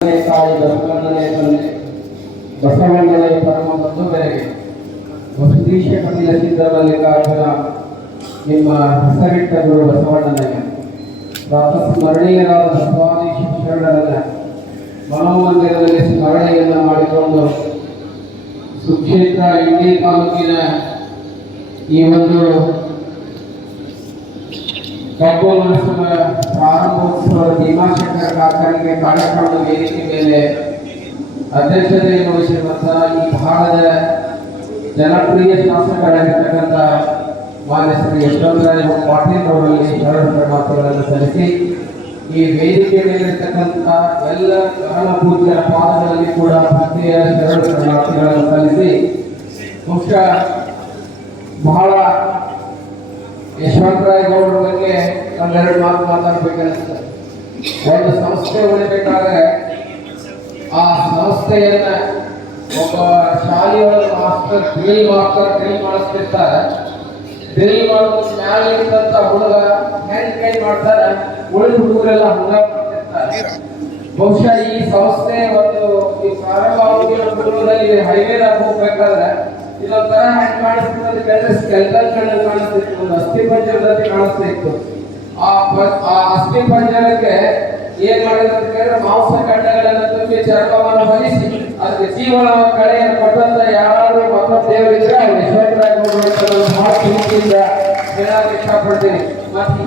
ತಾಯಿ ಬಸವಣ್ಣನೇ ತಂದೆ ಬಸವಣ್ಣನೇ ಪರಮ ಕಪಿಲ ಸಿದ್ಧ ಮಲ್ಲಿಕಾರ್ಜುನ ನಿಮ್ಮ ಹೆಸರಿಟ್ಟ ಗುರು ಬಸವಣ್ಣನಿಗೆ ಸ್ಮರಣೀಯರಾದ ಸ್ವಾಮಿ ಶರಣರನ್ನ ಮನೋಮಂದಿರದಲ್ಲಿ ಸ್ಮರಣೆಯನ್ನು ಮಾಡಿಕೊಂಡು ಸುಕ್ಷೇತ್ರ ಇಂಡಿ ತಾಲೂಕಿನ ಈ ಒಂದು ಕಬ್ಬು ಮನಸ್ಸಿನ ಪ್ರಾರಂಭೋತ್ಸವ ಭೀಮಾಶಂಕರ ಕಾರ್ಖಾನೆಗೆ ಕಾರ್ಯಕ್ರಮದ ವೇದಿಕೆ ಮೇಲೆ ಅಧ್ಯಕ್ಷತೆ ವಹಿಸಿರುವಂತಹ ಈ ಭಾಗದ ಜನಪ್ರಿಯ ಶಾಸಕರಾಗಿರ್ತಕ್ಕಂಥ ಮಾನ್ಯ ಶ್ರೀ ಯಶವಂತರಾಜ್ ಪಾಟೀಲ್ ಅವರಲ್ಲಿ ಮಾತುಗಳನ್ನು ಸಲ್ಲಿಸಿ, ಈ ವೇದಿಕೆ ಮೇಲಿರ್ತಕ್ಕಂಥ ಎಲ್ಲ ಕಾರಣ ಪೂಜ್ಯರ ಪಾದಗಳಲ್ಲಿ ಕೂಡ ಭಕ್ತಿಯ ಶರಣ ಮಾತುಗಳನ್ನು ಸಲ್ಲಿಸಿ, ಮುಖ್ಯ ಬಹಳ ಯಶವಂತರಾಯ ಗೌಡರ ಬಗ್ಗೆ ಒಂದೆರಡು ಮಾತು ಮಾತಾಡ್ಬೇಕನ್ನಿಸ್ತದೆ ಒಂದು ಸಂಸ್ಥೆ ಉಳಿಬೇಕಾದ್ರೆ ಆ ಸಂಸ್ಥೆಯನ್ನ ಒಬ್ಬ ಶಾಲೆಯೊಳಗೆ ಮಾಸ್ಟರ್ ಡ್ರಿಲ್ ಮಾಸ್ಟರ್ ಡ್ರಿಲ್ ಮಾಡಿಸ್ತಿರ್ತಾರೆ. ಡ್ರಿಲ್ ಮಾಡೋದು ಮ್ಯಾಲೆ ಇದ್ದಂತ ಹುಡುಗ ಹೆಂಗ್ ಕೈ ಮಾಡ್ತಾರೆ. ಉಳಿದ ಹುಡುಗರೆಲ್ಲ ಹಂಗ ಬಹುಶಃ ಈ ಸಂಸ್ಥೆ ಒಂದು ಈ ಪ್ರಾರಂಭವಾಗಿರೋ ಪೂರ್ವದಲ್ಲಿ ಹೈವೇದಾಗ ಹೋಗ್ಬೇಕಾದ್ರೆ ಇದೊಂಥರ ಹೆಂಗ್ ಹ್ಯಾಂಡ್ ಕೇಳಿದ್ರೆ ಸ್ಕೆಲ್ಟನ್ ಕಣ್ಣಲ್ಲಿ ಕಾಣಿಸ್ತಿತ್ತು, ಒಂದು ಅಸ್ಥಿ ಪಂಜರದಲ್ಲಿ ಕಾಣಿಸ್ತಿತ್ತು. ಆ ಆ ಅಸ್ಥಿ ಪಂಜರಕ್ಕೆ ಏನ್ ಮಾಡಿದ್ರು ಅಂತ ಕೇಳಿದ್ರೆ ಮಾಂಸ ಖಂಡಗಳನ್ನು ತುಂಬಿ ಚರ್ಮವನ್ನು ಹೊಲಿಸಿ ಅದಕ್ಕೆ ಜೀವನ ಕಳೆಯನ್ನು ಕೊಟ್ಟಂತ ಯಾರಾದ್ರೂ ಮತ ದೇವರಿದ್ರೆ ನಾನು ಇಷ್ಟಪಡ್ತೀನಿ. ಮತ್ತೆ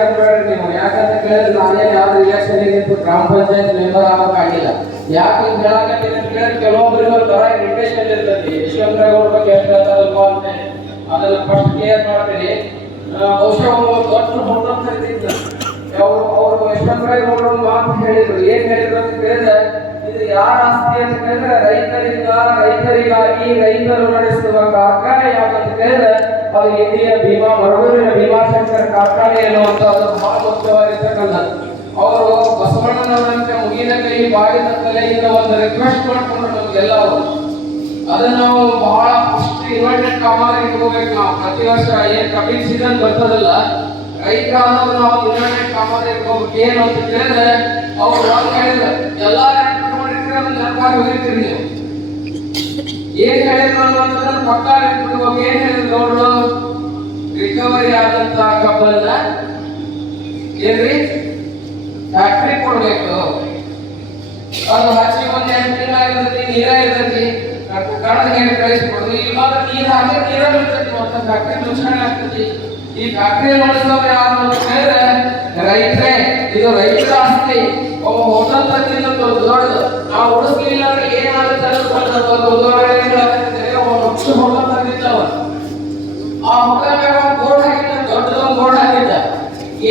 ಅನ್ಬೇಡ್ರಿ ನೀವು. ಯಾಕಂತ ಕೇಳಿದ್ರೆ ನಿಂತು ಗ್ರಾಮ ಪಂಚಾಯತ್ ಮೆಂಬರ್ ಯಾಕೆ ಅಂತ ಕೇಳಿದ್ರೆ ಕೆಲವೊಬ್ಬರಿಗೆ ಅಂತ ಅದನ್ನ ಫಸ್ಟ್ ಕ್ಲಿಯರ್ ಮಾಡ್ತೀನಿ. ಬಹುಶಃ ಒಂದು ದೊಡ್ಡ ಇದ್ದಿದ್ದು ಅವರು ಅವರು ಒಂದು ಮಾತು ಹೇಳಿದ್ರು. ಏನ್ ಹೇಳಿದ್ರು ಅಂತ ಕೇಳಿದ್ರೆ, ಇದು ಯಾರ ಆಸ್ತಿ ಅಂತ ಕೇಳಿದ್ರೆ, ರೈತರಿಂದ, ರೈತರಿಗಾಗಿ ರೈತರು ನಡೆಸುವ ಕಾರ್ಖಾನೆ ಯಾವ್ದಂತ ಕೇಳಿದ್ರೆ, ಅದು ಇಂಡಿಯ ಭೀಮಾ, ಮರಳೂರಿನ ಭೀಮಾಶಂಕರ ಕಾರ್ಖಾನೆ ಎನ್ನುವಂತ ಒಂದು ಬಹಳ ಮುಖ್ಯವಾಗಿರ್ತಕ್ಕಂಥದ್ದು. ಅವರು ಬಸವಣ್ಣನವರಂತೆ ಮುಗಿನ ಕೈ ಬಾಡಿದ ತಲೆಯಿಂದ ಒಂದು ರಿಕ್ವೆಸ್ಟ್ ಮಾಡಿಕೊಂಡು ನಮ್ಗೆಲ್ಲ ಅವರು ಅದನ್ನ ನಾವು ಬಹಳ ಫಸ್ಟ್ ಇನ್ವರ್ಟೆಡ್ ಕಾಮರ್ ಇಟ್ಕೋಬೇಕು ನಾವು. ಪ್ರತಿ ವರ್ಷ ಏನ್ ಕಪಿಲ್ ಸೀಸನ್ ಬರ್ತದಲ್ಲ ರೈತರಾದವ್ರು ನಾವು ಇನ್ವರ್ಟೆಡ್ ಕಾಮರ್ ಇಟ್ಕೋಬೇಕು ಏನು ಅಂತ ಕೇಳಿದ್ರೆ, ಅವ್ರು ಯಾವ ಹೇಳಿದ್ರು, ಎಲ್ಲಾ ಮಾಡಿದ್ರೆ ಅದನ್ನ ನೆನಪಾಗಿ ಹೋಗಿರ್ತೀರಿ ನೀವು. ಏನ್ ಹೇಳಿದ್ರು ಅನ್ನೋದನ್ನ ಪಕ್ಕ ಇಟ್ಬಿಡ್ಬೇಕು ಏನ್ ಹೇಳಿದ್ರು ಅವರು ರಿಕವರಿ ಆದಂತ ಕಬ್ಬನ್ನ ಏನ್ರಿ? ಫ್ಯಾಕ್ಟ್ರಿ ಕೊಡ್ಬೇಕು. ಅದು ಕಡದ ನೀರು ಕಳಿಸ್ಕೊಡುದು ಇವಾಗ ಈ ಹಾಕಿ ನೀರ ಇರ್ತೈತಿ ಮತ್ತೆ ಫ್ಯಾಕ್ಟ್ರಿ ಆಗ್ತೈತಿ ಈ ಫ್ಯಾಕ್ಟ್ರಿ ಮಾಡಿಸೋರು ಯಾರು ಅಂತ ಕೇಳಿದ್ರೆ, ರೈತರೇ, ಇದು ರೈತರ ಆಸ್ತಿ. ಒಬ್ಬ ಹೋಟೆಲ್ ದೊಡ್ಡ ದೊಡ್ಡದು ನಾವು ಉಳಿಸ್ಲಿಲ್ಲ ಅಂದ್ರೆ ಏನಾಗುತ್ತೆ ಒಂದು ಉದಾಹರಣೆ ಒಬ್ಬ ಮುಖ್ಯ ಹೋಟೆಲ್ ತಗ್ಗಿದ್ದವ ಆ ಹೋಟೆಲ್ ಒಂದು ಬೋರ್ಡ್ ಹಾಕಿದ್ದ, ದೊಡ್ಡದೊಂದು ಬೋರ್ಡ್ ಹಾಕಿದ್ದ.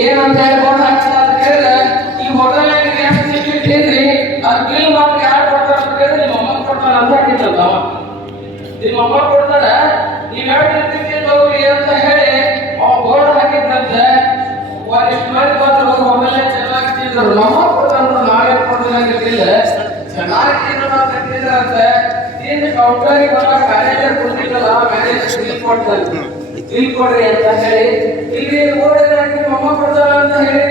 ಏನಂತ ಹೇಳಿ ಬೋರ್ಡ್ ಹಾಕಿದ್ದ? ನಿಮ್ಮ ಅಮ್ಮ ಕೊಡ್ತಾರ ನೀವ್ ಹೋಗ್ರಿ ಅಂತ ಹೇಳಿ ಅವ ಬೋರ್ಡ್ ಹಾಕಿದ್ದಂತೆ ಒಂದಿಷ್ಟು ಮಂದಿ ಬಂದ್ರು ಹೋಟೆಲ್ ಚೆನ್ನಾಗಿ ತಿಂದ್ರು. ನಮ್ಮ ಕೊಡ್ತಾರ ನಾವೇ ಕೊಡ್ತಿಲ್ಲ ಚೆನ್ನಾಗಿ ತಿನ್ನೋಣ ಅಂತ ತಿಂದ್ರಂತೆ ತಿಂದು ಕೌಂಟರಿಗೆ ಬಂದ ಮ್ಯಾನೇಜರ್ ಕುಳಿತಿದ್ದಲ್ಲ ಮ್ಯಾನೇಜರ್ ಬಿಲ್ ಕೊಡ್ತಾನೆ. ಬಿಲ್ ಕೊಡ್ರಿ ಅಂತ ಹೇಳಿ. ಇಲ್ಲಿ ಬೋರ್ಡ್ ನಿಮ್ಮ ಅಮ್ಮ ಕೊಡ್ತಾರ ಅಂತ ಹೇಳಿ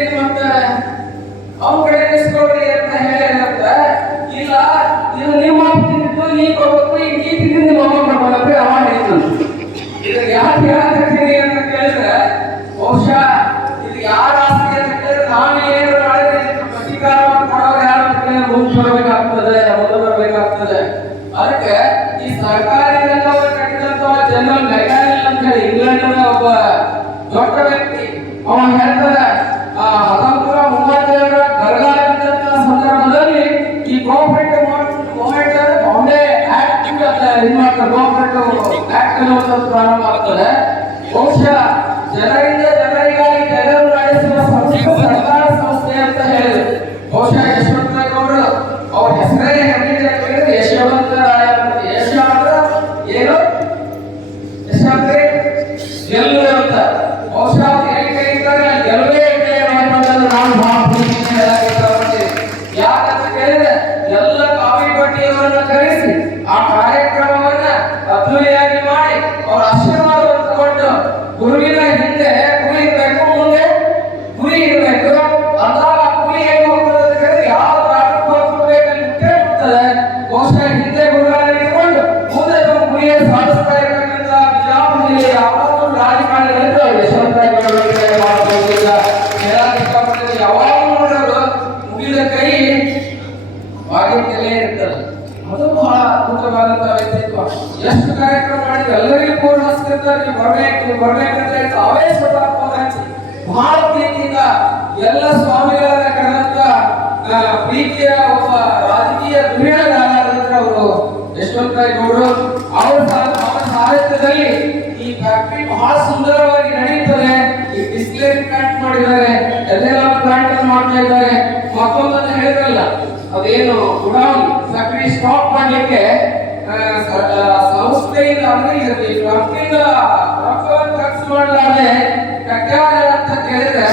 ಅದು ಬಹಳ ಅದ್ಭುತವಾದಂತಹ ವ್ಯಕ್ತಿತ್ವ. ಎಷ್ಟು ಕಾರ್ಯಕ್ರಮ ಮಾಡಿದ್ರು ಎಲ್ಲರಿಗೂ ಫೋನ್ ಹಚ್ತಿರ್ತಾರೆ ನೀವು ಬರ್ಬೇಕು ನೀವು ಹೇಳಿ ಅವೇ ಸ್ವತಃ ಫೋನ್ ಹಚ್ಚಿ. ಬಹಳ ಪ್ರೀತಿಯಿಂದ ಎಲ್ಲ ಸ್ವಾಮಿಗಳನ್ನ ಕಂಡಂತ ಪ್ರೀತಿಯ ಒಬ್ಬ ರಾಜಕೀಯ ದುರೀಣರಾದ ಸಂಸ್ಥೆಯಿಂದ ಅಂದ್ರೆ ಇದು ಈ ಕಂಪ್ನಿಯಿಂದ ರೊಕ್ಕವನ್ನು ಖರ್ಚು ಮಾಡಲಾರ್ದೆ ಕಟ್ಟಾಯ ಅಂತ ಕೇಳಿದ್ರೆ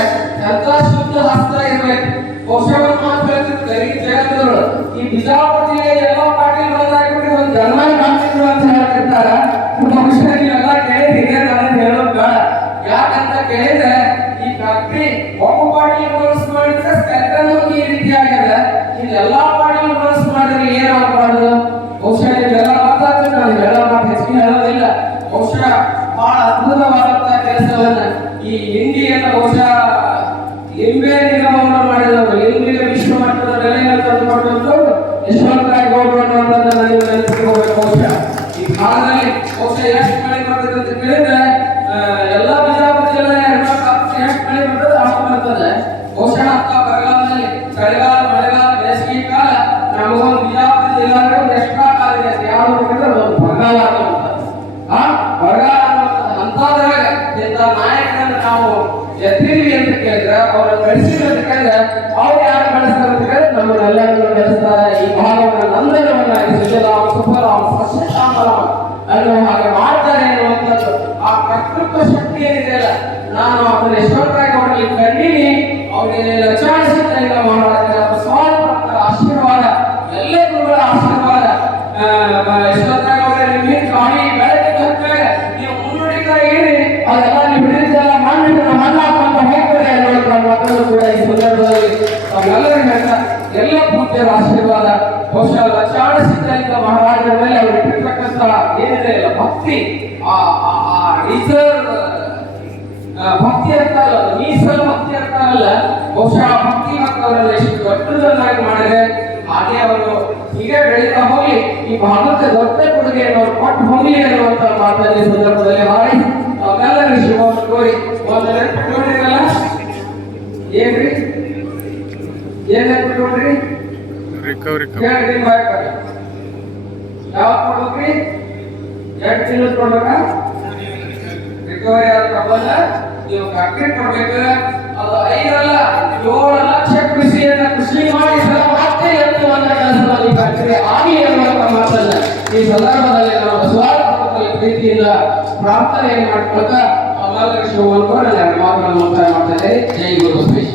ಎಂತ ಶುದ್ಧ ಹಸ್ತ ಇರ್ಬೇಕು ಬಹುಶಃ ಮಾತು ಈ ಜಗತ್ತವರು ಬಿಜಾಪುರ ಜಿಲ್ಲೆ ಎಲ್ಲ ಪಾಟೀಲ್ ಬಂದಾಗ್ಬಿಟ್ಟು ಒಂದು ಜರ್ಮನ್ ಬಹುಶಃ ಬಹಳ ಅದ್ಭುತವಾದಂತಹ ಕೆಲಸವನ್ನ ಈ ಇಂಡಿಯನ್ ಬಹುಶಃ ಲಿಂಬೆ ನಿಗಮವನ್ನು ಮಾಡಿದವರು ಲಿಂಬಿಗೆ ವಿಶ್ವ ಮಟ್ಟದ ನೆಲೆಯನ್ನು ತಂದುಕೊಟ್ಟವರು ಯಶವಂತರಾಯ ಗೌಡರು ಅನ್ನುವಂಥದ್ದನ್ನ ನೀವು ನೆನಪಿಟ್ಕೋಬೇಕು ಬಹುಶಃ. ಈ ಕಾಲದಲ್ಲಿ ಬಹುಶಃ ಎಷ್ಟು ಮಳೆ ಬರ್ತದೆ ಅಂತ ಕೇಳಿದ್ರೆ ಬೆಳೆಸ್ತಾರೆ ಈ ಭಾಗವನ್ನು ನಂದನವನ್ನಾಗಿ ಸುಜಲಾಮ್ ಸುಫಲಾಮ್ ಸಸ್ಯಶ್ಯಾಮಲಾಮ ಅನ್ನುವ ಹಾಗೆ ಮಾಡ್ತಾರೆ ಅನ್ನುವಂಥದ್ದು. ಆ ಕರ್ತೃತ್ವ ಶಕ್ತಿ ಏನಿದೆಯಲ್ಲ ನಾನು ಅದನ್ನ ಯಶವಂತರಾಯ ಗೌಡರಲ್ಲಿ ಕಂಡಿನಿ, ಅವರಿಗೆ ಮಹಾರಾಜರ ಸ್ವಾತಂತ್ರ್ಯ ಆಶೀರ್ವಾದ ಭಕ್ತಿ ಭಕ್ತಿ ಅಂತ ಅಲ್ಲ ಮೀಸಲು ಭಕ್ತಿ ಅಂತ ಅಲ್ಲ ಬಹುಶಃ ಭಕ್ತಿ ಮತ್ತು ಅವರಲ್ಲಿ ಎಷ್ಟು ದೊಡ್ಡದನ್ನಾಗಿ ಮಾಡಿದೆ ಹಾಗೆ ಅವರು ಹೀಗೆ ಬೆಳೀತಾ ಹೋಗಿ ಈ ಭಾರತ ದೊಡ್ಡ ಕೊಡುಗೆಯನ್ನು ಅವರು ಕೊಟ್ಟು ಹೋಗಲಿ ಅನ್ನುವಂತ ಮಾತಲ್ಲಿ ಸಂದರ್ಭದಲ್ಲಿ ಹಾರಿ ನಾವೆಲ್ಲರೂ ಶಿವವನ್ನು ಕೋರಿ ಒಂದು ನೆನಪಿಟ್ಕೊಂಡಿರಲ್ಲ ಏನ್ರಿ? ಏನ್ ನೆನಪಿಟ್ಕೊಂಡ್ರಿ ರಿಕವರಿ. ಯಾವತ್ತು ಕೊಡ್ಬೇಕ್ರಿ? ಎರಡು ತಿಂಗಳು ಕೊಡ್ಬೇಕಾ ರಿಕವರಿ ಆದ ಪ್ರಬಂಧ ನೀವು ಫ್ಯಾಕ್ಟ್ರಿ ಕೊಡ್ಬೇಕು ಅದು ಐದಲ್ಲ ಏಳು ಲಕ್ಷ ಕೃಷಿಯನ್ನ ಕೃಷಿ ಮಾಡಿ ಮಾತ್ರ ಮತ್ತೆ ಎತ್ತುವಂತ ಕೆಲಸದಲ್ಲಿ ಫ್ಯಾಕ್ಟ್ರಿ ಮಾತನ್ನ ಈ ಸಂದರ್ಭದಲ್ಲಿ ನಾವು ಬಸವಾರ್ಪದಲ್ಲಿ ಪ್ರೀತಿಯಿಂದ ಪ್ರಾರ್ಥನೆ ಮಾಡ್ಕೊಳ್ತಾ ಅಮಲ ಶಿವವನ್ನು ಮಾತ್ರ ಜೈ ಗುರು ಬಸವೇಶ್ವರ